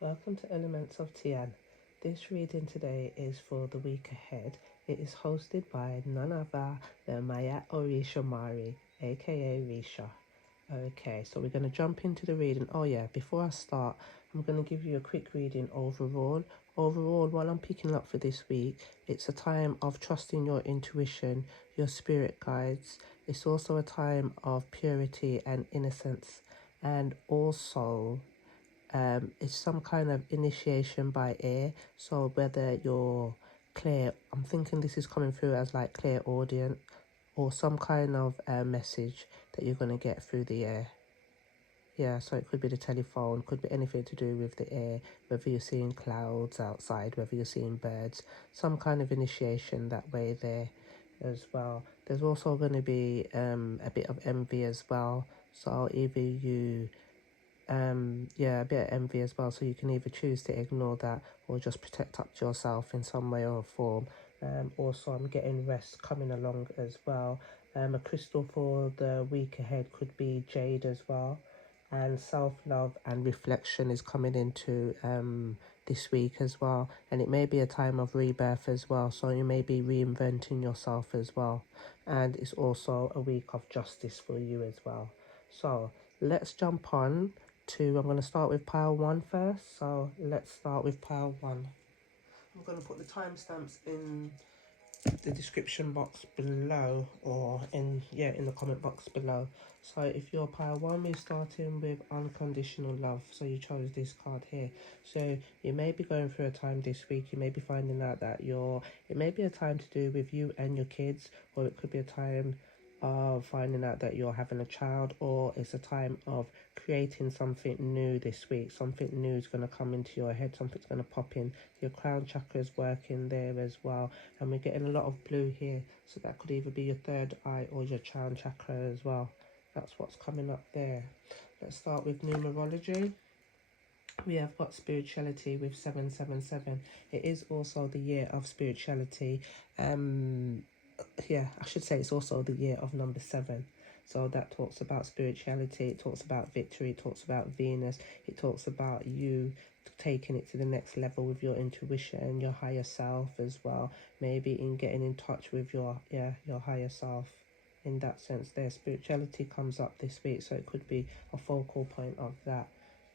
Welcome to Elements of Tian. This reading today is for the week ahead. It is hosted by none other than Maya Orisha Mari, aka Risha. Okay, so we're going to jump into the reading. Oh yeah, before I start, I'm going to give you a quick reading overall. Overall, what I'm picking up for this week, it's a time of trusting your intuition, your spirit guides. It's also a time of purity and innocence, and also it's some kind of initiation by air. So whether you're clear, I'm thinking this is coming through as like clear audience or some kind of message that you're going to get through the air. Yeah, so it could be the telephone, could be anything to do with the air, whether you're seeing clouds outside, whether you're seeing birds, some kind of initiation that way there as well. There's also going to be a bit of envy as well. So either you yeah, a bit of envy as well, so you can either choose to ignore that or just protect up to yourself in some way or form. Also I'm getting rest coming along as well. A crystal for the week ahead could be jade as well, and self-love and reflection is coming into this week as well, and it may be a time of rebirth as well, so you may be reinventing yourself as well, and it's also a week of justice for you as well. So let's jump on to, I'm going to start with pile one first. So let's start with pile one. I'm going to put the timestamps in the description box below, or in the comment box below. So if you're pile one, we're starting with unconditional love. So you chose this card here. So you may be going through a time this week, you may be finding out that it may be a time to do with you and your kids, or it could be a time of finding out that you're having a child, or it's a time of creating something new this week. Something new is going to come into your head, something's going to pop in. Your crown chakra is working there as well, and we're getting a lot of blue here, so that could either be your third eye or your crown chakra as well. That's what's coming up there. Let's start with numerology. We have got spirituality with 777. It is also the year of spirituality. Yeah, I should say it's also the year of number 7. So that talks about spirituality, it talks about victory, it talks about Venus, it talks about you taking it to the next level with your intuition, your higher self as well. Maybe in getting in touch with your higher self. In that sense there, spirituality comes up this week, so it could be a focal point of that.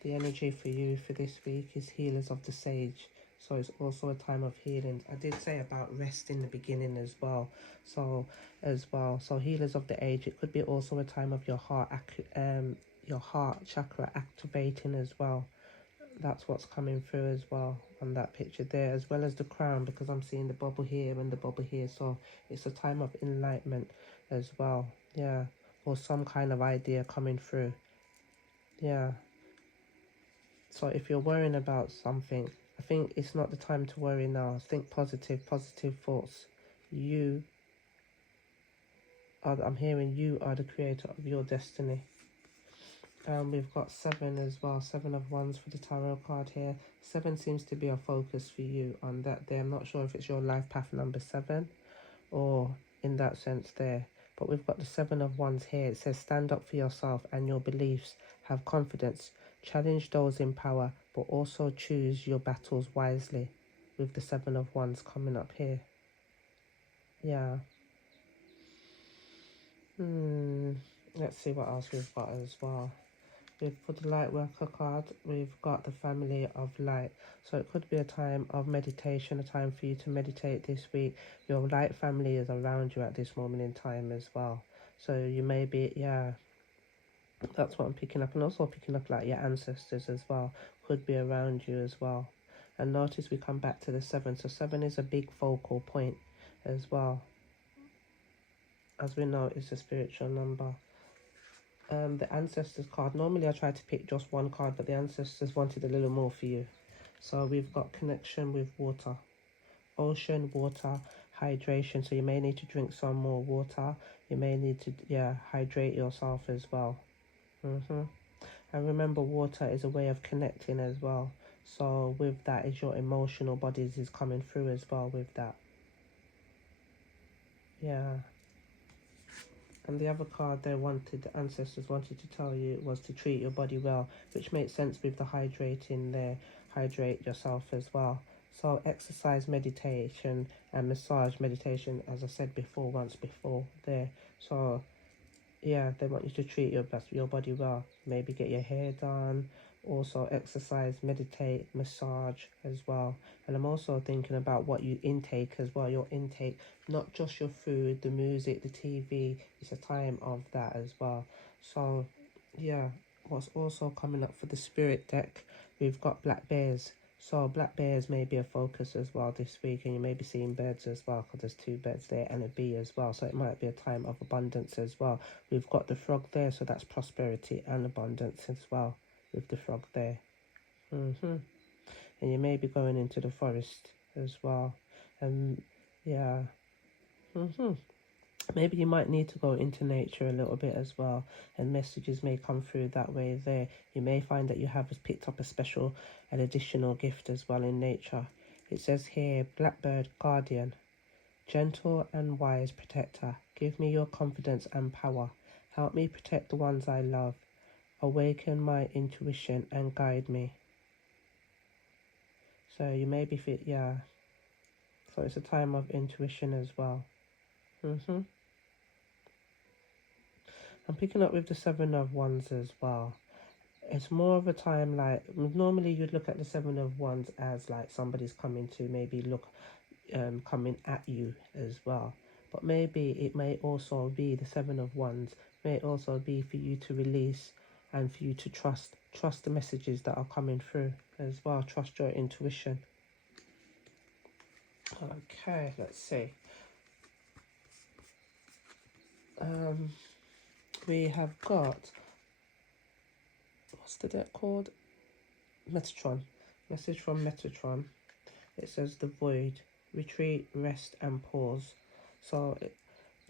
The energy for you for this week is healers of the sage. So it's also a time of healing. I did say about rest in the beginning as well. So healers of the age, it could be also a time of your heart chakra activating as well. That's what's coming through as well on that picture there, as well as the crown, because I'm seeing the bubble here and the bubble here. So it's a time of enlightenment as well. Yeah, or some kind of idea coming through. Yeah. So if you're worrying about something, I think it's not the time to worry now. Think positive thoughts. I'm hearing you are the creator of your destiny. We've got 7 as well, 7 of Wands for the tarot card here. 7 seems to be a focus for you on that there. I'm not sure if it's your life path number 7 or in that sense there. But we've got the 7 of Wands here. It says stand up for yourself and your beliefs. Have confidence. Challenge those in power, but also choose your battles wisely, with the 7 of Wands coming up here. Yeah. Let's see what else we've got as well. For the light worker card, we've got the family of light. So it could be a time of meditation, a time for you to meditate this week. Your light family is around you at this moment in time as well. So you may be, yeah, that's what I'm picking up. And also picking up like your ancestors as well, could be around you as well. And notice we come back to the 7. So 7 is a big focal point as well. As we know, it's a spiritual number. The ancestors card, normally I try to pick just one card, but the ancestors wanted a little more for you. So we've got connection with water, ocean, water, hydration. So you may need to drink some more water. You may need to hydrate yourself as well. And remember, water is a way of connecting as well. So with that is your emotional bodies is coming through as well with that. Yeah. And the other card they wanted, the ancestors wanted to tell you, was to treat your body well, which makes sense with the hydrating there. Hydrate yourself as well. So exercise, meditation, and massage meditation, as I said before, once before there. So yeah, they want you to treat your body well. Maybe get your hair done, also exercise, meditate, massage as well. And I'm also thinking about what you intake as well. Your intake, not just your food, the music, the TV. It's a time of that as well. So yeah, what's also coming up for the spirit deck, we've got black bears. So black bears may be a focus as well this week, and you may be seeing birds as well, because there's two birds there and a bee as well. So it might be a time of abundance as well. We've got the frog there, so that's prosperity and abundance as well with the frog there. And you may be going into the forest as well. Yeah. Maybe you might need to go into nature a little bit as well, and messages may come through that way there. You may find that you have picked up a special, an additional gift as well in nature. It says here, Blackbird Guardian, gentle and wise protector, give me your confidence and power. Help me protect the ones I love. Awaken my intuition and guide me. So you may be fit, yeah. So it's a time of intuition as well. I'm picking up with the Seven of Wands as well. It's more of a time like, normally you'd look at the Seven of Wands as like somebody's coming to maybe look, coming at you as well. But maybe it may also be the Seven of Wands, may also be for you to release and for you to trust the messages that are coming through as well. Trust your intuition. Okay, let's see. We have got, what's the deck called? Metatron. Message from Metatron. It says the void, retreat, rest and pause. So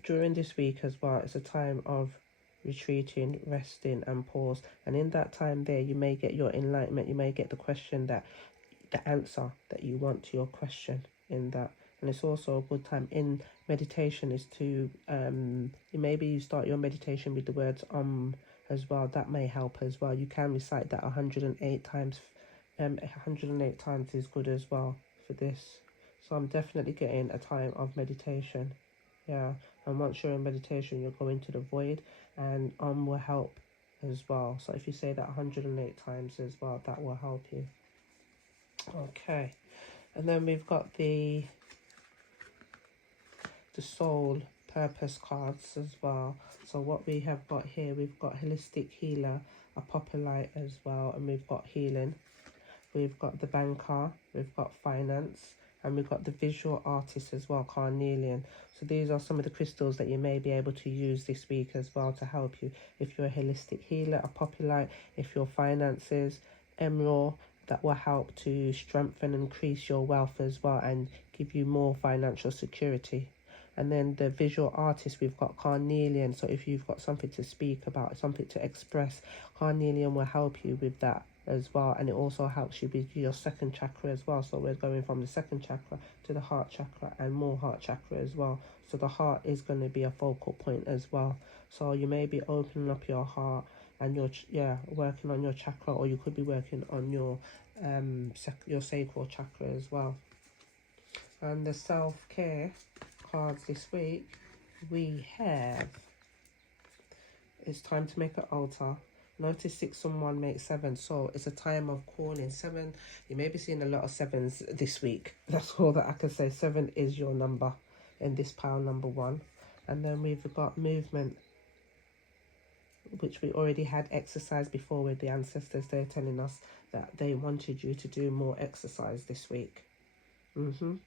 during this week as well, it's a time of retreating, resting and pause. And in that time there, you may get your enlightenment. You may get the question that, the answer that you want to your question in that. And it's also a good time in meditation is to, maybe you start your meditation with the words as well. That may help as well. You can recite that 108 times. 108 times is good as well for this. So I'm definitely getting a time of meditation. Yeah, and once you're in meditation, you'll go into the void, and will help as well. So if you say that 108 times as well, that will help you. Okay, and then we've got the soul purpose cards as well. So what we have got here, we've got holistic healer, apophyllite as well, and we've got healing. We've got the banker, we've got finance, and we've got the visual artist as well, carnelian. So these are some of the crystals that you may be able to use this week as well to help you. If you're a holistic healer, apophyllite, if your finances, emerald, that will help to strengthen and increase your wealth as well and give you more financial security. And then the visual artist, we've got carnelian. So if you've got something to speak about, something to express, carnelian will help you with that as well. And it also helps you with your second chakra as well. So we're going from the second chakra to the heart chakra and more heart chakra as well. So the heart is going to be a focal point as well. So you may be opening up your heart and working on your chakra, or you could be working on your sacral chakra as well. And the self-care cards this week, we have, it's time to make an altar. Notice 6 and 1 make 7, so it's a time of calling. 7, you may be seeing a lot of 7s this week. That's all that I can say. 7 is your number in this pile, number 1. And then we've got movement, which we already had exercise before with the ancestors. They're telling us that they wanted you to do more exercise this week. And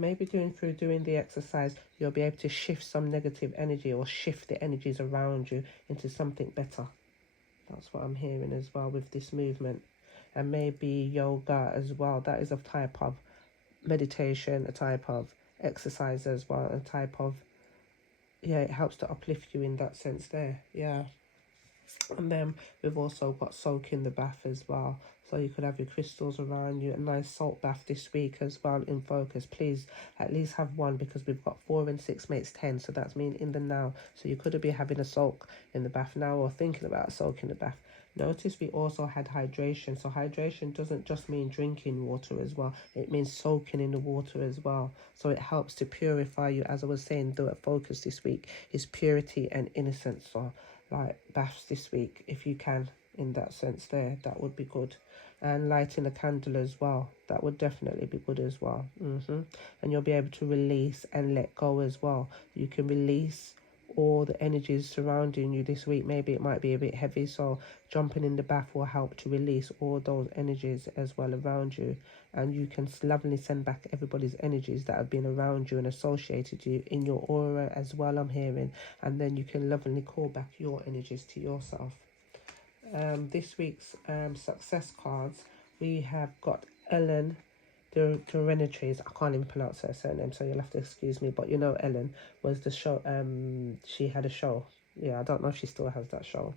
maybe doing the exercise, you'll be able to shift some negative energy or shift the energies around you into something better. That's what I'm hearing as well with this movement. And maybe yoga as well. That is a type of meditation, a type of exercise as well, a type of, it helps to uplift you in that sense there. Yeah. And then we've also got soak in the bath as well. So you could have your crystals around you. A nice salt bath this week as well in focus. Please at least have one, because we've got 4 and 6 makes 10. So that's mean in the now. So you could be having a soak in the bath now, or thinking about soaking the bath. Notice we also had hydration. So hydration doesn't just mean drinking water as well. It means soaking in the water as well. So it helps to purify you. As I was saying, the focus this week is purity and innocence. So like baths this week, if you can, in that sense there, that would be good. And lighting a candle as well, that would definitely be good as well. And you'll be able to release and let go as well. You can release all the energies surrounding you this week. Maybe it might be a bit heavy, so jumping in the bath will help to release all those energies as well around you. And you can lovingly send back everybody's energies that have been around you and associated you in your aura as well, I'm hearing. And then you can lovingly call back your energies to yourself. This week's success cards, we have got Ellen the Serenitries. I can't even pronounce her surname, so you'll have to excuse me. But you know, Ellen was the show. She had a show. Yeah, I don't know if she still has that show.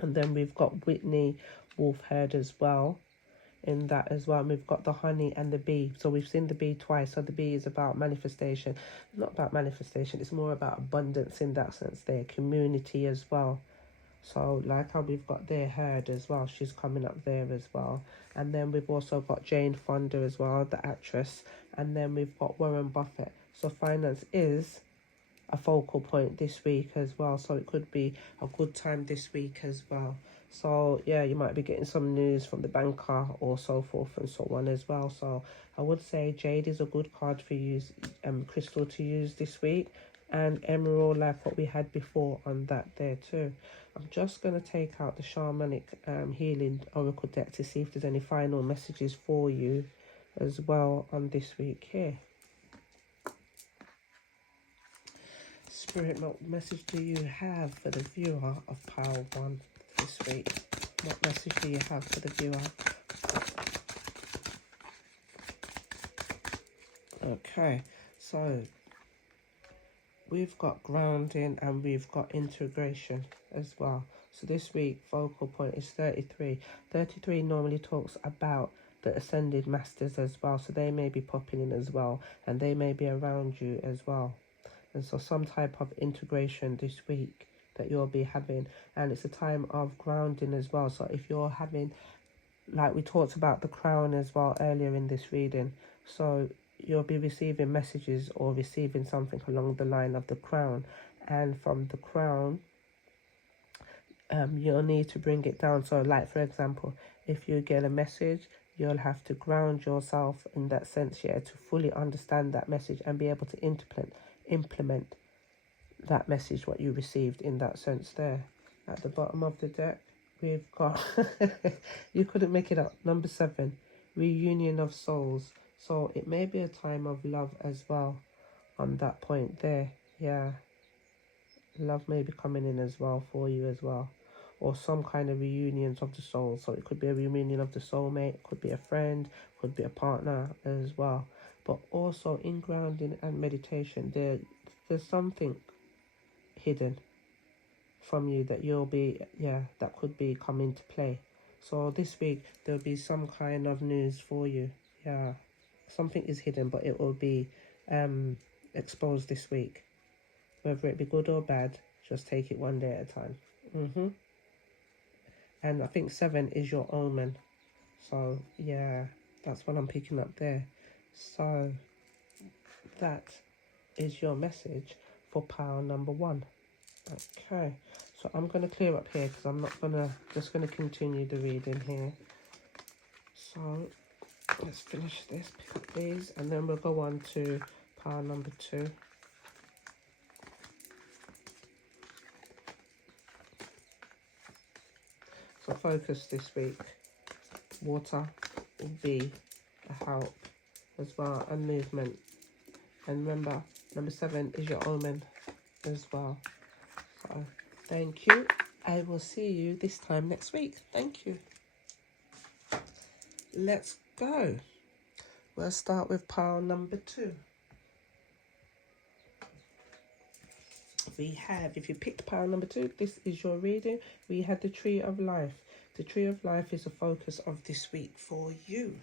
And then we've got Whitney Wolfhead as well in that as well. And we've got the honey and the bee. So we've seen the bee twice. So the bee is about manifestation. Not about manifestation. It's more about abundance in that sense there. Community as well. So like how we've got their herd as well. She's coming up there as well. And then we've also got Jane Fonda as well, the actress. And then we've got Warren Buffett. So finance is a focal point this week as well. So it could be a good time this week as well. So yeah, you might be getting some news from the banker or so forth and so on as well. So I would say jade is a good card for you, crystal to use this week. And emerald, like what we had before on that there too. I'm just going to take out the shamanic healing oracle deck to see if there's any final messages for you as well on this week here. Spirit, what message do you have for the viewer of pile 1 this week? What message do you have for the viewer? Okay, so we've got grounding and we've got integration as well. So this week focal point is 33. 33 normally talks about the ascended masters as well. So they may be popping in as well, and they may be around you as well. And so some type of integration this week that you'll be having. And it's a time of grounding as well. So if you're having, like we talked about the crown as well earlier in this reading. So you'll be receiving messages or receiving something along the line of the crown. And from the crown, you'll need to bring it down. So like, for example, if you get a message, you'll have to ground yourself in that sense, yeah, to fully understand that message and be able to implement that message, what you received in that sense there. At the bottom of the deck, we've got, you couldn't make it up, number 7, reunion of souls. So it may be a time of love as well on that point there. Yeah, love may be coming in as well for you as well, or some kind of reunions of the soul. So it could be a reunion of the soulmate, could be a friend, could be a partner as well. But also in grounding and meditation, there's something hidden from you that you'll be, yeah, that could be come into play. So this week there'll be some kind of news for you. Yeah, something is hidden, but it will be exposed this week. Whether it be good or bad, just take it one day at a time. And I think 7 is your omen. So yeah, that's what I'm picking up there. So that is your message for pile number 1. Okay, so I'm going to clear up here because I'm not going to, just going to continue the reading here. So let's finish this, pick up these, and then we'll go on to pile number 2. So focus this week. Water will be a help as well, and movement. And remember, number 7 is your omen as well. So thank you. I will see you this time next week. Thank you. Let's go. We'll start with pile number 2. we have, if you picked pile number 2, this is your reading. We had the Tree of Life. The Tree of Life is the focus of this week for you.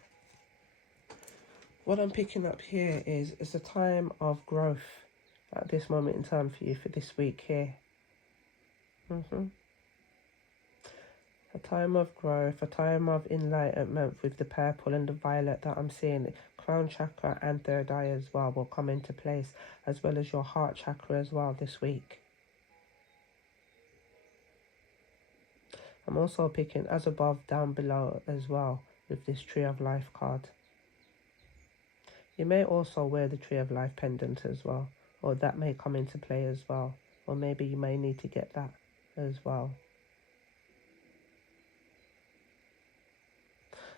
What I'm picking up here is it's a time of growth at this moment in time for you for this week here. A time of growth, a time of enlightenment with the purple and the violet that I'm seeing. Crown chakra and third eye as well will come into place, as well as your heart chakra as well this week. I'm also picking as above, down below as well with this Tree of Life card. You may also wear the Tree of Life pendant as well, or that may come into play as well, or maybe you may need to get that as well.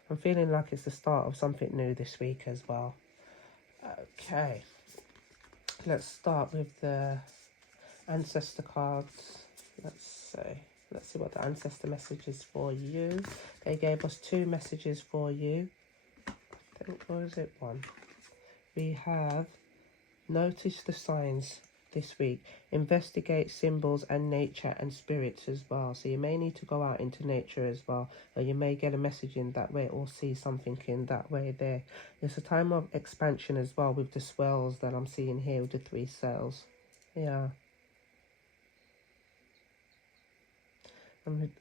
I'm feeling like it's the start of something new this week as well. Okay, let's start with the ancestor cards. Let's see what the ancestor message is for you. They gave us 2 messages for you. I think, or is it 1? We have notice the signs this week. Investigate symbols and nature and spirits as well. So you may need to go out into nature as well, or you may get a message in that way or see something in that way there. It's a time of expansion as well with the swells that I'm seeing here with the 3 cells. Yeah. I'm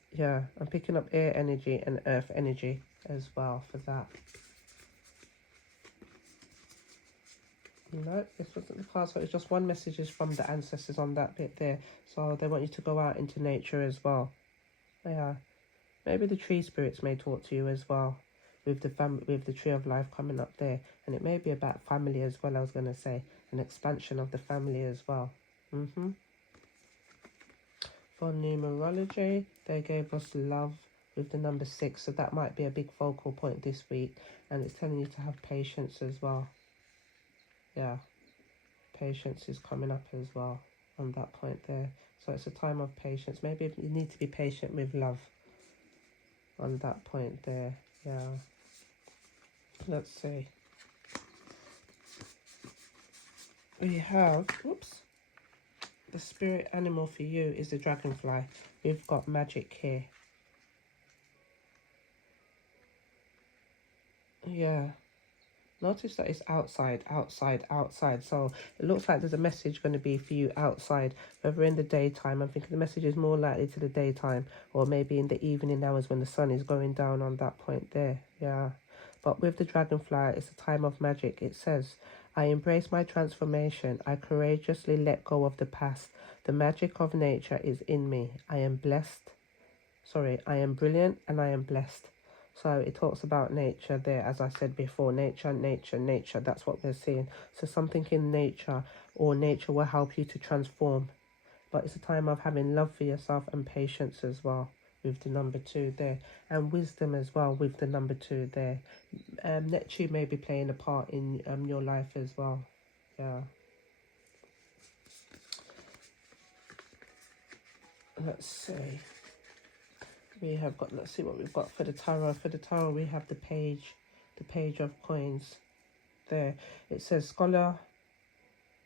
picking up air energy and earth energy as well for that. No, this wasn't the card, so it's just 1 message is from the ancestors on that bit there. So they want you to go out into nature as well. Yeah, maybe the tree spirits may talk to you as well with the Tree of Life coming up there, and it may be about family as well. I was going to say an expansion of the family as well. For numerology, they gave us love with the number 6, so that might be a big focal point this week, and it's telling you to have patience as well. Yeah, patience is coming up as well on that point there. So it's a time of patience. Maybe you need to be patient with love on that point there. Yeah. Let's see. We have, the spirit animal for you is the dragonfly. We've got magic here. Yeah. Notice that it's outside. So it looks like there's a message going to be for you outside, whether in the daytime. I'm thinking the message is more likely to the daytime, or maybe in the evening hours when the sun is going down on that point there. Yeah. But with the dragonfly, it's a time of magic. It says, I embrace my transformation. I courageously let go of the past. The magic of nature is in me. I am brilliant and I am blessed. So it talks about nature there, as I said before, nature. That's what we're seeing. So something in nature or nature will help you to transform. But it's a time of having love for yourself and patience as well with the number 2 there. And wisdom as well with the number 2 there. Neptune may be playing a part in your life as well. Yeah. Let's see. We have got, let's see what we've got for the tarot. For the tarot, we have the page of coins there. It says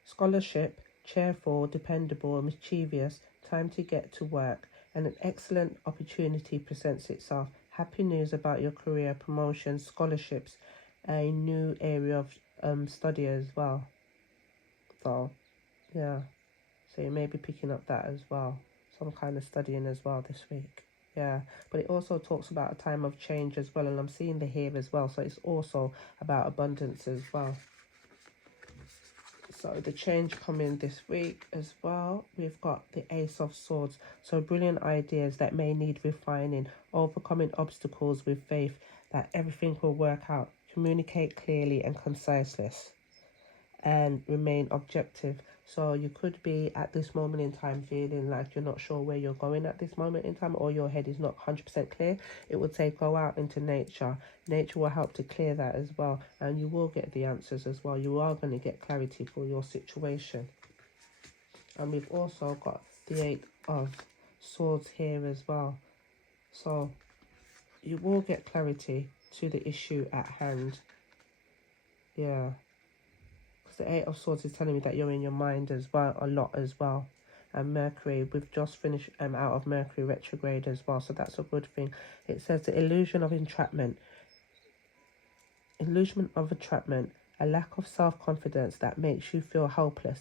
scholarship, cheerful, dependable, mischievous, time to get to work, and an excellent opportunity presents itself. Happy news about your career, promotion, scholarships, a new area of study as well. So, yeah. So you may be picking up that as well. Some kind of studying as well this week. Yeah, but it also talks about a time of change as well, and I'm seeing the here as well, so it's also about abundance as well. So the change coming this week as well, we've got the Ace of Swords. So brilliant ideas that may need refining, overcoming obstacles with faith that everything will work out. Communicate clearly and concisely and remain objective. So you could be at this moment in time feeling like you're not sure where you're going at this moment in time, or your head is not 100% clear. It would say go out into nature. Nature will help to clear that as well, and you will get the answers as well. You are going to get clarity for your situation. And we've also got the 8 of Swords here as well. So you will get clarity to the issue at hand. Yeah. The 8 of Swords is telling me that you're in your mind as well, a lot as well. and Mercury. We've just finished out of Mercury retrograde as well, so that's a good thing. It says the illusion of entrapment, a lack of self-confidence that makes you feel helpless,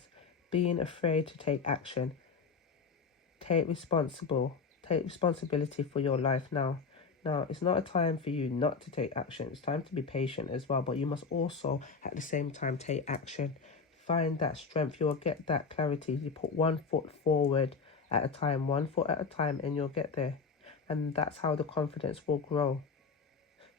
being afraid to take action. Take responsibility for your life now. Now, it's not a time for you not to take action. It's time to be patient as well, but you must also at the same time take action. Find that strength. You'll get that clarity. You put 1 foot forward at a time, 1 foot at a time, and you'll get there. And that's how the confidence will grow.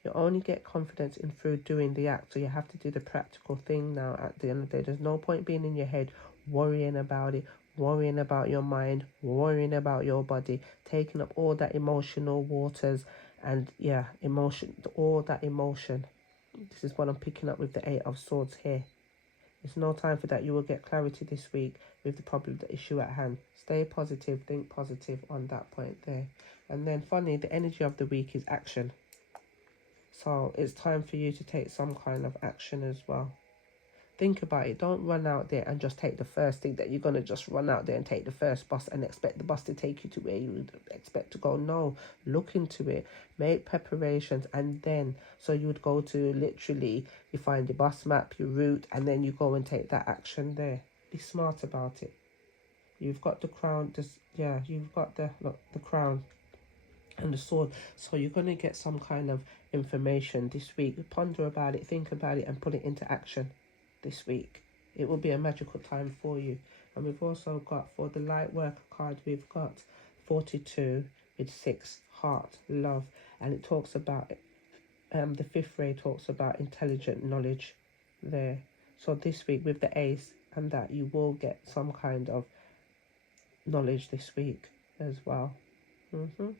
You only get confidence in through doing the act. So you have to do the practical thing now at the end of the day. There's no point being in your head worrying about it, worrying about your mind, worrying about your body, taking up all that emotional waters and all that emotion. This is what I'm picking up with the 8 of Swords here. It's no time for that. You will get clarity this week with the problem, the issue at hand. Stay positive, think positive on that point there. And then finally, the energy of the week is action. So it's time for you to take some kind of action as well. Think about it. Don't run out there and just take the first thing that you're going to just run out there and take the first bus and expect the bus to take you to where you would expect to go. No, look into it. Make preparations, and then so you would go to literally, you find your bus map, your route, and then you go and take that action there. Be smart about it. You've got the crown. You've got the crown and the sword, so you're going to get some kind of information this week. Ponder about it, think about it, and put it into action this week. It will be a magical time for you. And we've also got, for the light worker card, we've got 42 with 6 heart, love, and it talks about the 5th ray talks about intelligent knowledge there. So this week with the ace and that, you will get some kind of knowledge this week as well. So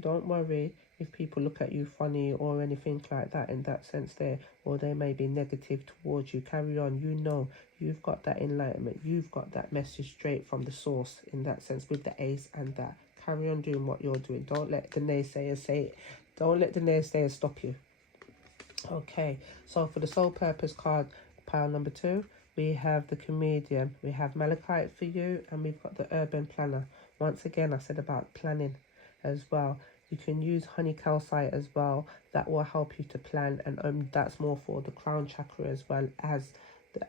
don't worry if people look at you funny or anything like that in that sense there, or they may be negative towards you. Carry on. You know you've got that enlightenment. You've got that message straight from the source in that sense with the ace and that. Carry on doing what you're doing. Don't let the naysayers say it. Don't let the naysayers stop you. Okay, so for the soul purpose card, pile number 2, we have the comedian. We have Malachite for you, and we've got the urban planner. Once again, I said about planning as well. You can use honey calcite as well. That will help you to plan, and that's more for the crown chakra as well as the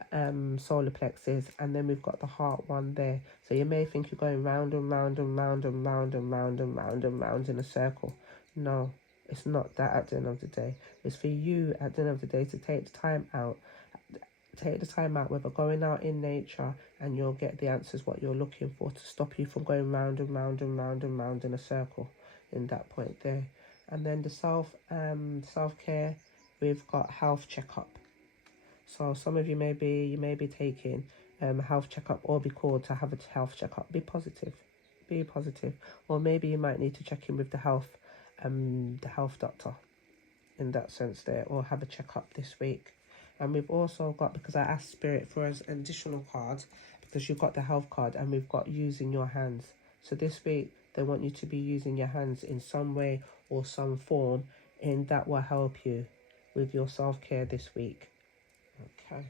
solar plexus. And then we've got the heart one there. So you may think you're going round and round and round and round and round and round and round in a circle. No, it's not that at the end of the day. It's for you at the end of the day to take the time out. Take the time out, whether going out in nature, and you'll get the answers what you're looking for to stop you from going round and round and round and round in a circle in that point there. And then the self-care, we've got health checkup. So some of you may be taking health checkup, or be called to have a health checkup. Be positive. Or maybe you might need to check in with the health doctor in that sense there, or have a checkup this week. And we've also got, because I asked Spirit for an additional card, because you've got the health card, and we've got using your hands. So this week, they want you to be using your hands in some way or some form, and that will help you with your self-care this week. Okay.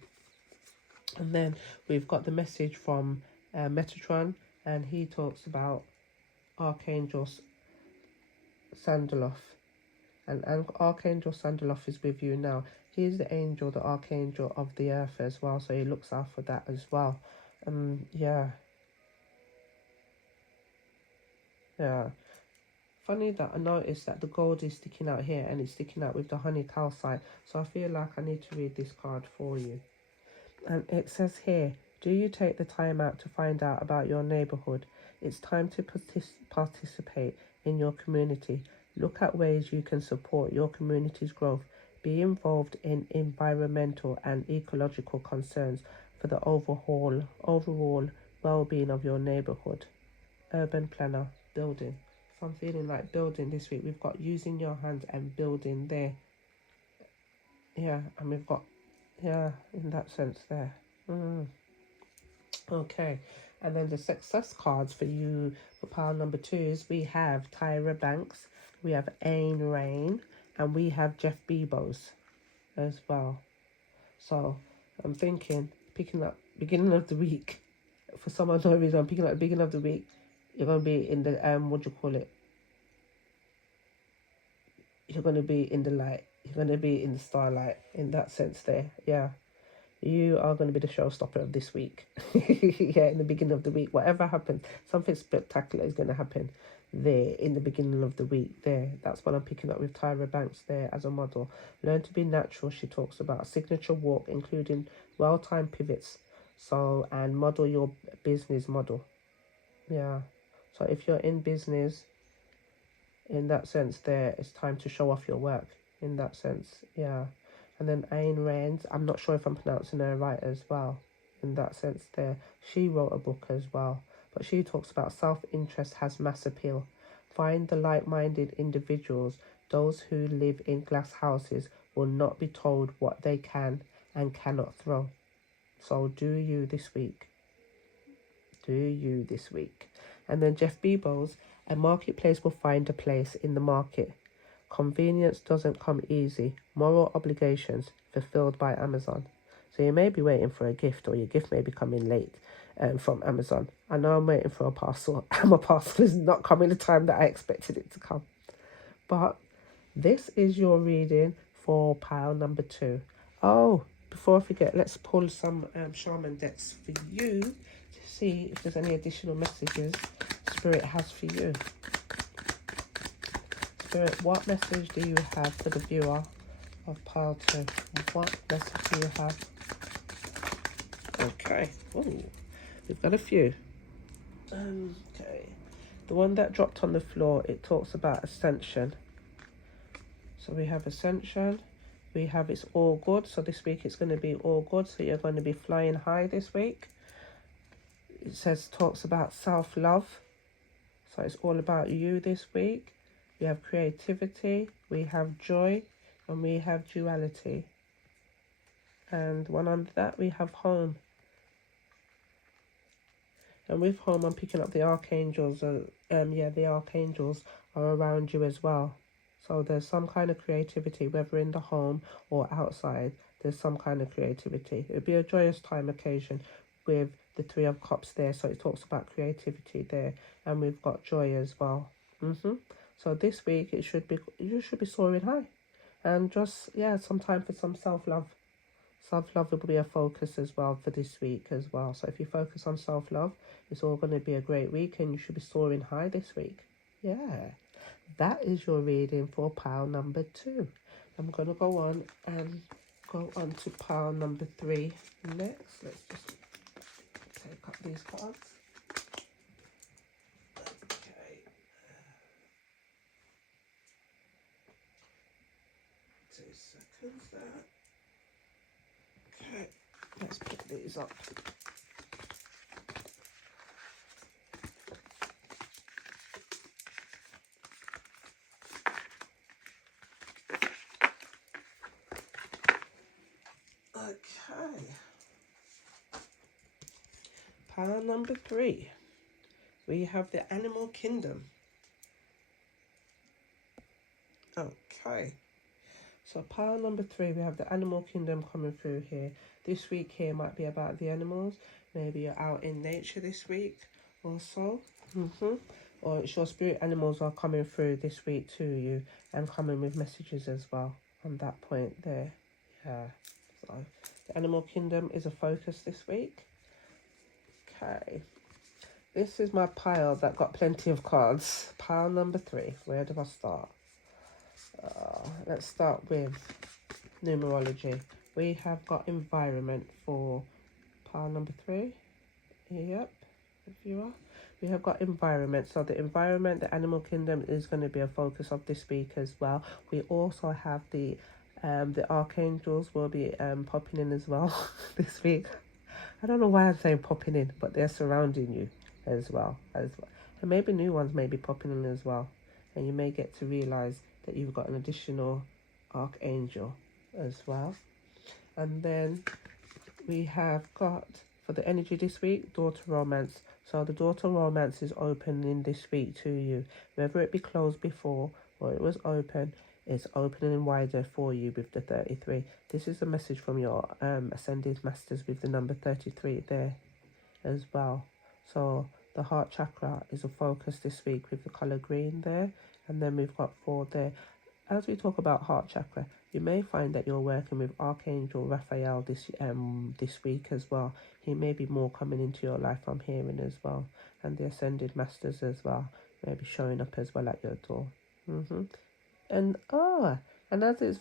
And then we've got the message from Metatron, and he talks about Archangel Sandaloff. And Archangel Sandaloff is with you now. He's the angel, the archangel of the earth as well. So he looks out for that as well. Yeah. Funny that I noticed that the gold is sticking out here, and it's sticking out with the honey calcite. So I feel like I need to read this card for you. And it says here, do you take the time out to find out about your neighborhood? It's time to participate in your community. Look at ways you can support your community's growth. Be involved in environmental and ecological concerns for the overall well-being of your neighborhood. Urban planner, building. So I'm feeling like building this week. We've got using your hands and building there. Yeah, and we've got, in that sense there. Okay, and then the success cards for you for pile number 2 is we have Tyra Banks, we have Ayn Rand, and we have Jeff Bezos as well. So I'm thinking, picking up beginning of the week for some unknown reason, I'm picking up the beginning of the week. You're going to be in the, what do you call it? You're going to be in the light. You're going to be in the starlight in that sense there. Yeah. You are going to be the showstopper of this week. Yeah, in the beginning of the week. Whatever happens, something spectacular is going to happen there in the beginning of the week there. That's what I'm picking up with Tyra Banks there as a model. Learn to be natural, she talks about. Signature walk, including well-timed pivots. So, and model your business model. Yeah. So if you're in business, in that sense there, it's time to show off your work. In that sense, yeah. And then Ayn Rand, I'm not sure if I'm pronouncing her right as well. In that sense there, she wrote a book as well. But she talks about self-interest has mass appeal. Find the like-minded individuals. Those who live in glass houses will not be told what they can and cannot throw. So do you this week. Do you this week. And then Jeff Bezos, a marketplace will find a place in the market. Convenience doesn't come easy. Moral obligations fulfilled by Amazon. So you may be waiting for a gift, or your gift may be coming late from Amazon. I know I'm waiting for a parcel, and my parcel is not coming the time that I expected it to come. But this is your reading for pile number 2. Oh, before I forget, let's pull some shaman decks for you to see if there's any additional messages Spirit has for you. Spirit, what message do you have for the viewer of pile 2? What message do you have? Okay. Ooh, we've got a few. Okay. The one that dropped on the floor, it talks about ascension. So we have ascension. We have it's all good. So this week it's going to be all good. So you're going to be flying high this week. It says, talks about self-love. So it's all about you this week. We have creativity, we have joy, and we have duality. And one under that, we have home. And with home, I'm picking up the archangels. The archangels are around you as well. So there's some kind of creativity, whether in the home or outside. There's some kind of creativity. It'll be a joyous time occasion with the 3 of cups there. So it talks about creativity there, and we've got joy as well. So this week you should be soaring high, and just some time for some self-love. Self-love will be a focus as well for this week as well. So if you focus on self-love, it's all going to be a great week, and you should be soaring high this week. Yeah, that is your reading for pile number 2. I'm going to go on to pile number 3 next. Let's just take up these cards. Okay. 2 seconds there. Okay, let's put these up. Okay. Pile number 3. We have the animal kingdom. Okay. So pile number 3, we have the animal kingdom coming through here. This week here might be about the animals. Maybe you're out in nature this week or so. Or it's your spirit animals are coming through this week to you and coming with messages as well on that point there. Yeah. So the animal kingdom is a focus this week. Okay. This is my pile that got plenty of cards. Pile number 3. Where do I start? Let's start with numerology. We have got environment for pile number 3. Yep, if you are. We have got environment. So the environment, the animal kingdom is going to be a focus of this week as well. We also have the archangels will be popping in as well this week. I don't know why I'm saying popping in, but they're surrounding you as well. And maybe new ones may be popping in as well. And you may get to realise that you've got an additional archangel as well. And then we have got, for the energy this week, daughter romance. So the daughter romance is opening this week to you. Whether it be closed before or it was open, it's opening wider for you with the 33. This is a message from your ascended masters with the number 33 there. as well. So the heart chakra is a focus this week with the color green there, and then we've got 4 there. As we talk about heart chakra, you may find that you're working with Archangel Raphael this week as well. He may be more coming into your life, I'm hearing as well, and the Ascended Masters as well, maybe showing up as well at your door. And and as it's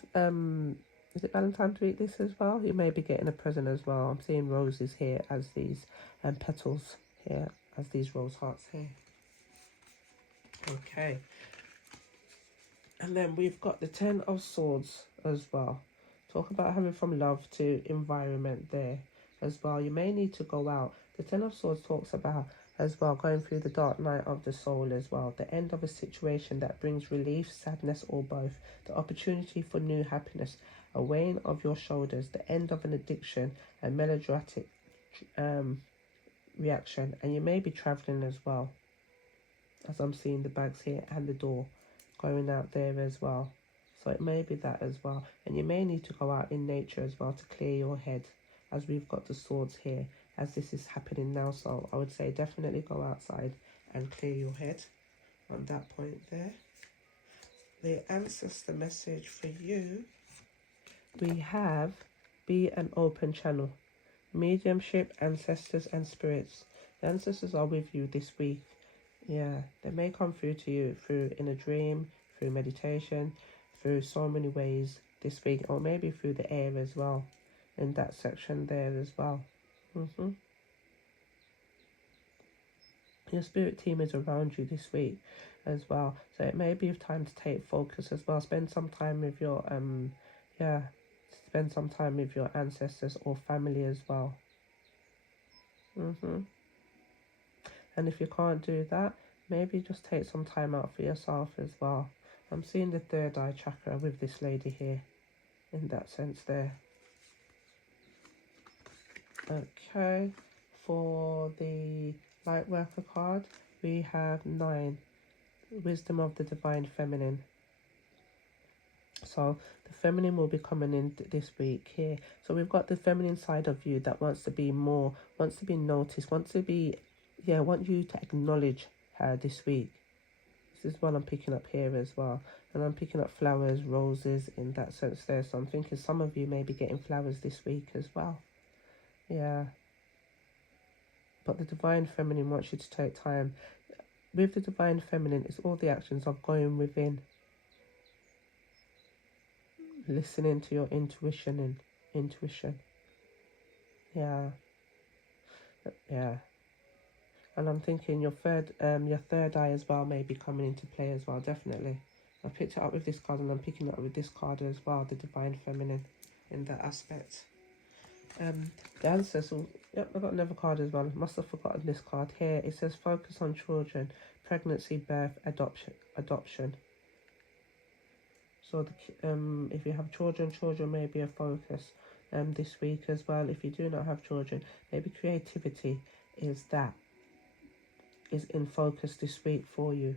is it Valentine's week this as well? You may be getting a present as well. I'm seeing roses here as these petals here as these rose hearts here. Okay. And then we've got the 10 of Swords as well. Talk about having from love to environment there as well. You may need to go out. The 10 of Swords talks about as well going through the dark night of the soul as well. The end of a situation that brings relief, sadness, or both. The opportunity for new happiness. A weighing of your shoulders. The end of an addiction. A melodramatic reaction. And you may be traveling as well, as I'm seeing the bags here and the door going out there as well. So it may be that as well. And you may need to go out in nature as well to clear your head, as we've got the swords here as this is happening now. So I would say definitely go outside and clear your head on that point there. The ancestor message for you, we have be an open channel. Mediumship, ancestors and spirits. The ancestors are with you this week. Yeah, they may come through to you through in a dream, through meditation, through so many ways this week, or maybe through the air as well, in that section there as well. Your spirit team is around you this week as well, so it may be time to take focus as well. Spend some time with your spend some time with your ancestors or family as well. And if you can't do that, maybe just take some time out for yourself as well. I'm seeing the 3rd eye chakra with this lady here, in that sense there. Okay, for the light worker card, we have 9, wisdom of the divine feminine. So the feminine will be coming in this week here. So we've got the feminine side of you that wants to be more, wants to be noticed, wants to be, want you to acknowledge her this week. This is what I'm picking up here as well. And I'm picking up flowers, roses in that sense there. So I'm thinking some of you may be getting flowers this week as well. Yeah. But the divine feminine wants you to take time. With the divine feminine, it's all the actions of going within. Listening to your intuition. Yeah. And I'm thinking your third eye as well may be coming into play as well, definitely. I picked it up with this card and I'm picking it up with this card as well, the divine feminine in that aspect. The ancestors, yep, I've got another card as well. Must have forgotten this card here. It says focus on children, pregnancy, birth, adoption. So if you have children may be a focus this week as well. If you do not have children, maybe creativity is in focus this week for you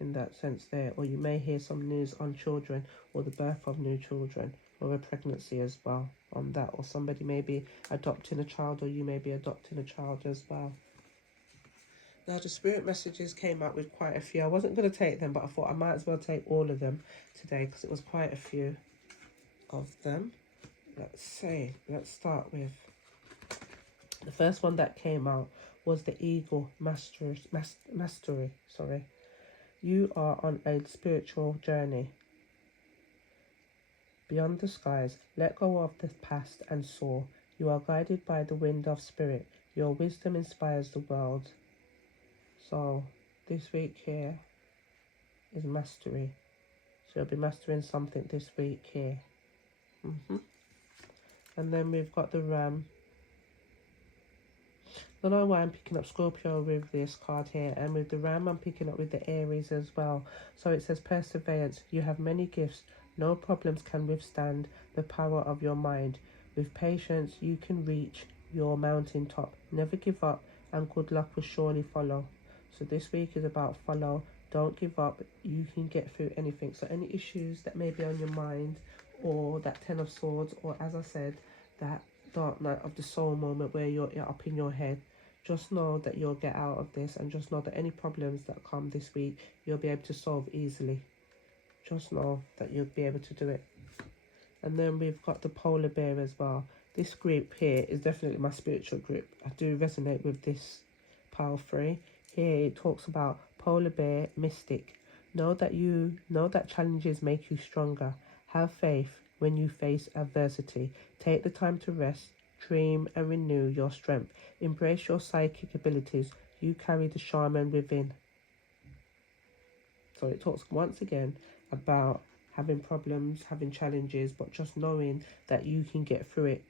in that sense there. Or you may hear some news on children or the birth of new children or a pregnancy as well on that. Or somebody may be adopting a child, or you may be adopting a child as well. Now the spirit messages came out with quite a few. I wasn't going to take them, but I thought I might as well take all of them today because it was quite a few of them. Let's start with the first one that came out was the Eagle Mastery. Sorry. You are on a spiritual journey. Beyond the skies, let go of the past and soar. You are guided by the wind of spirit. Your wisdom inspires the world. So this week here is mastery. So you'll be mastering something this week here. And then we've got the Ram. I don't know why I'm picking up Scorpio with this card here. And with the Ram, I'm picking up with the Aries as well. So it says perseverance. You have many gifts. No problems can withstand the power of your mind. With patience, you can reach your mountaintop. Never give up, and good luck will surely follow. So this week is about follow. Don't give up. You can get through anything. So any issues that may be on your mind, or that 10 of Swords, or as I said, that dark night of the soul moment where you're up in your head, Just know that you'll get out of this, and just know that any problems that come this week, you'll be able to solve easily. Just know that you'll be able to do it. And then we've got the polar bear as well. This group here is definitely my spiritual group. I do resonate with this pile 3. Here it talks about polar bear mystic. Know that challenges make you stronger. Have faith when you face adversity. Take the time to rest, dream and renew your strength. Embrace your psychic abilities. You carry the shaman within. So it talks once again about having problems, having challenges, but just knowing that you can get through it.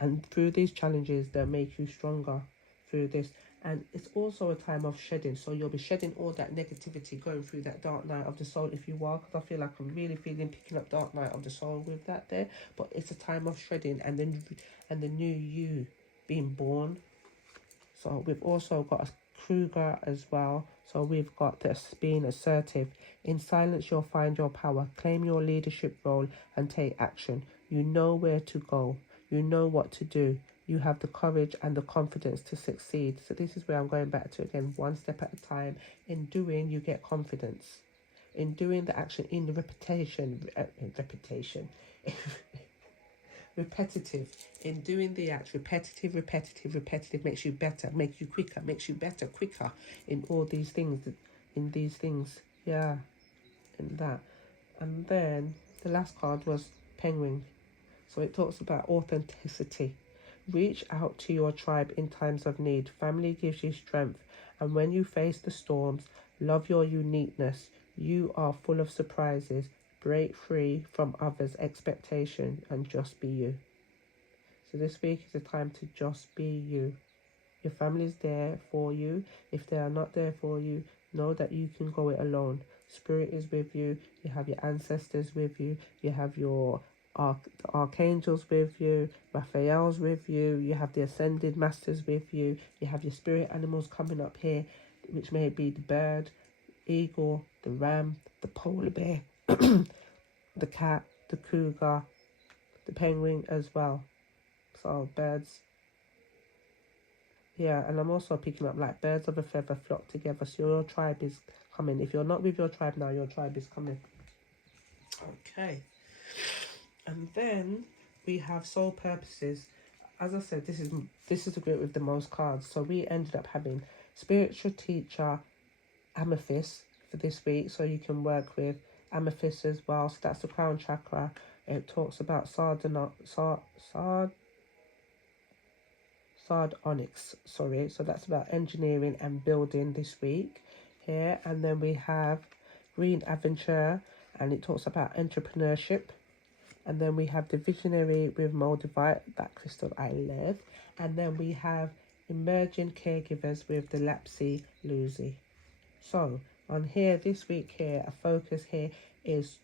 And through these challenges, they'll make you stronger through this. And it's also a time of shedding. So you'll be shedding all that negativity, going through that dark night of the soul if you are. Because I feel like I'm really feeling picking up dark night of the soul with that there. But it's a time of shedding and then the new you being born. So we've also got a Kruger as well. So we've got this being assertive. In silence, you'll find your power. Claim your leadership role and take action. You know where to go. You know what to do. You have the courage and the confidence to succeed. So this is where I'm going back to again, one step at a time. In doing, you get confidence. In doing the action, in the repetitive. In doing the act, repetitive makes you better, makes you quicker, makes you better, quicker in all these things, yeah, in that. And then the last card was penguin. So it talks about authenticity. Reach out to your tribe in times of need. Family gives you strength, and when you face the storms, love your uniqueness. You are full of surprises. Break free from others' expectation and just be you. So this week is a time to just be you. Your family's there for you. If they are not there for you, know that you can go it alone. Spirit is with you. You have your ancestors with you. You have your archangels with you. Raphael's with you. You have the ascended masters with you. You have your spirit animals coming up here, which may be the bird, eagle, the ram, the polar bear, the cat, the cougar, the penguin as well. So birds. Yeah, and I'm also picking up like birds of a feather flock together. So your tribe is coming. If you're not with your tribe now, your tribe is coming. Okay. And then we have soul purposes. As I said, this is the group with the most cards. So we ended up having spiritual teacher, amethyst for this week. So you can work with amethyst as well. So that's the crown chakra. It talks about sardonyx, sorry. So that's about engineering and building this week here. And then we have green adventure, and it talks about entrepreneurship. And then we have the visionary with Moldavite, that crystal I love. And then we have emerging caregivers with the Lapsy Lucy. So on here this week here, a focus here is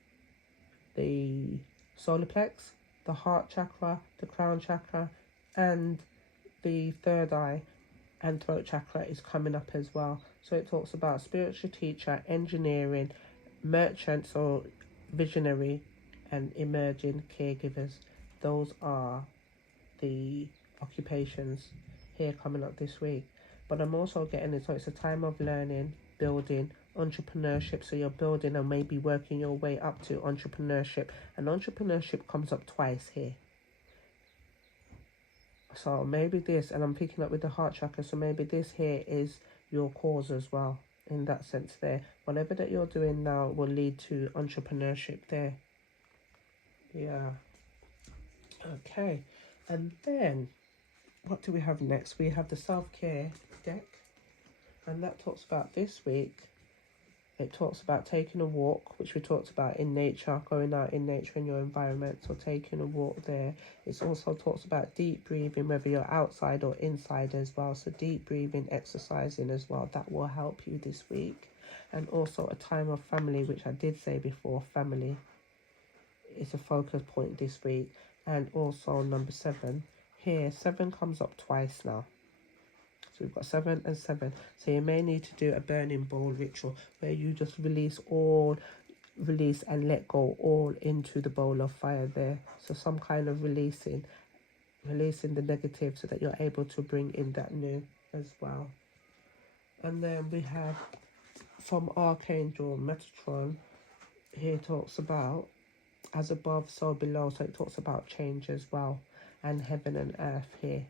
the solar plex, the heart chakra, the crown chakra, and the third eye and throat chakra is coming up as well. So it talks about spiritual teacher, engineering, merchants or visionary, and emerging caregivers. Those are the occupations here coming up this week. But I'm also getting it, so it's a time of learning, building, entrepreneurship. So you're building and maybe working your way up to entrepreneurship. And entrepreneurship comes up twice here. So maybe this, and I'm picking up with the heart chakra, so maybe this here is your cause as well, in that sense there. Whatever that you're doing now will lead to entrepreneurship there. Yeah. Okay. And then, what do we have next? We have the self-care deck. And that talks about this week. It talks about taking a walk, which we talked about in nature, going out in nature in your environment, so taking a walk there. It also talks about deep breathing, whether you're outside or inside as well. So deep breathing, exercising as well, that will help you this week. And also a time of family, which I did say before, family is a focus point this week. And also number 7. Here, 7 comes up twice now. So we've got 7 and 7. So you may need to do a burning bowl ritual where you just release and let go all into the bowl of fire there. So some kind of releasing the negative so that you're able to bring in that new. as well. And then we have from Archangel Metatron, here talks about as above, so below. So it talks about change as well. And heaven and earth here.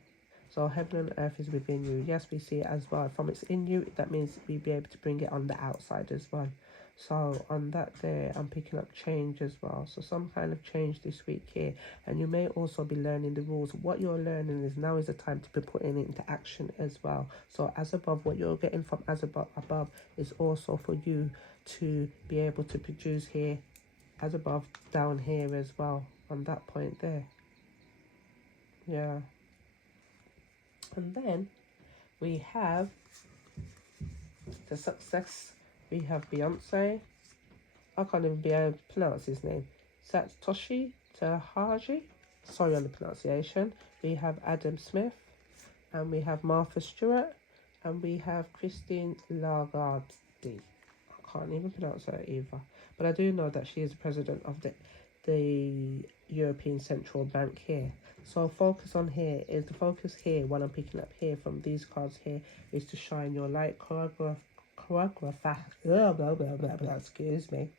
So heaven and earth is within you. Yes, we see it as well. From it's in you, that means we be able to bring it on the outside as well. So on that there, I'm picking up change as well. So some kind of change this week here. And you may also be learning the rules. What you're learning is now is the time to be putting it into action as well. So as above, what you're getting from as above is also for you to be able to produce here, as above, down here as well. On that point there. Yeah. And then we have the success. We have Beyonce. I can't even be able to pronounce his name. Satoshi Tahaji. Sorry on the pronunciation. We have Adam Smith. And we have Martha Stewart. And we have Christine Lagarde. I can't even pronounce her either. But I do know that she is the president of the European Central Bank here. So focus on here is the focus here. What I'm picking up here from these cards here is to shine your light. Excuse me.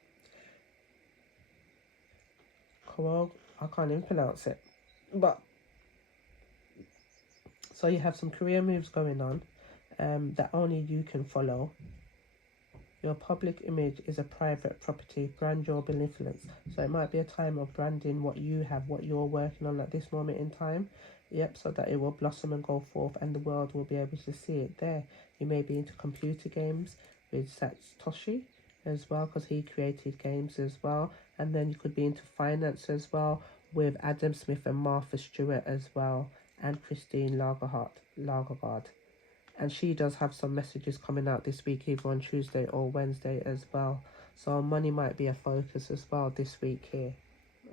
I can't even pronounce it. But so you have some career moves going on that only you can follow. Your public image is a private property. Brand your influence. So it might be a time of branding what you have, what you're working on at this moment in time. Yep, so that it will blossom and go forth and the world will be able to see it there. You may be into computer games with Satoshi as well, because he created games as well. And then you could be into finance as well with Adam Smith and Martha Stewart as well, and Christine Lagarde. And she does have some messages coming out this week, either on Tuesday or Wednesday as well. So money might be a focus as well this week here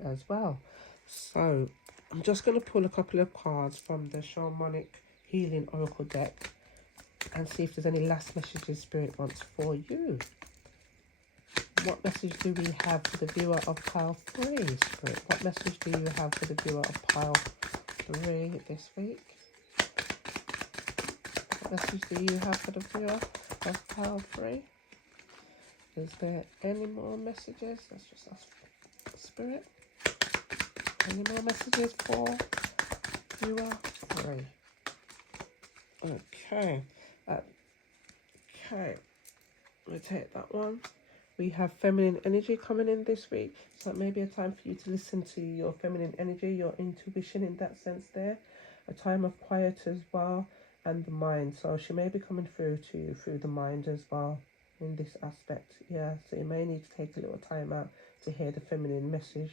as well. So I'm just going to pull a couple of cards from the Shamanic Healing Oracle deck and see if there's any last messages Spirit wants for you. What message do we have for the viewer of pile 3, Spirit? What message do you have for the viewer of pile 3 this week? What message do you have for the viewer of pile 3? Is there any more messages? Let's just ask Spirit. Any more messages for viewer 3? Okay. Okay. We'll take that one. We have feminine energy coming in this week. So it may be a time for you to listen to your feminine energy, your intuition in that sense there. A time of quiet as well, and the mind. So she may be coming through to you through the mind as well in this aspect. Yeah, so you may need to take a little time out to hear the feminine message.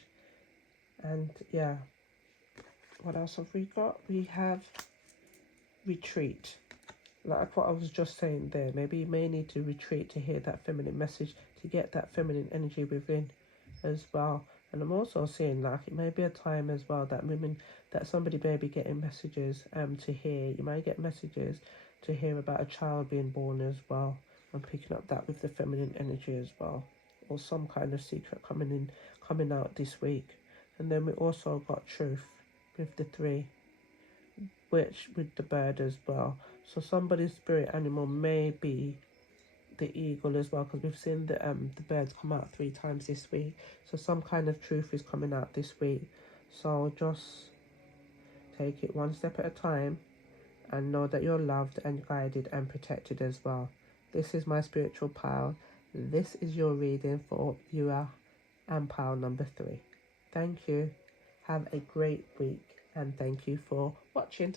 And yeah, what else have we got? We have retreat. Like what I was just saying there. Maybe you may need to retreat to hear that feminine message, to get that feminine energy within as well. And I'm also seeing like it may be a time as well that women, that somebody may be getting messages to hear. You might get messages to hear about a child being born as well. I'm picking up that with the feminine energy as well, or some kind of secret coming out this week. And then we also got truth with the 3, which with the bird as well. So somebody's spirit animal may be the eagle as well, because we've seen the birds come out 3 times this week. So some kind of truth is coming out this week. So just take it one step at a time and know that you're loved and guided and protected as well. This is my spiritual pile. This is your reading for viewer and pile number 3. Thank you. Have a great week and thank you for watching.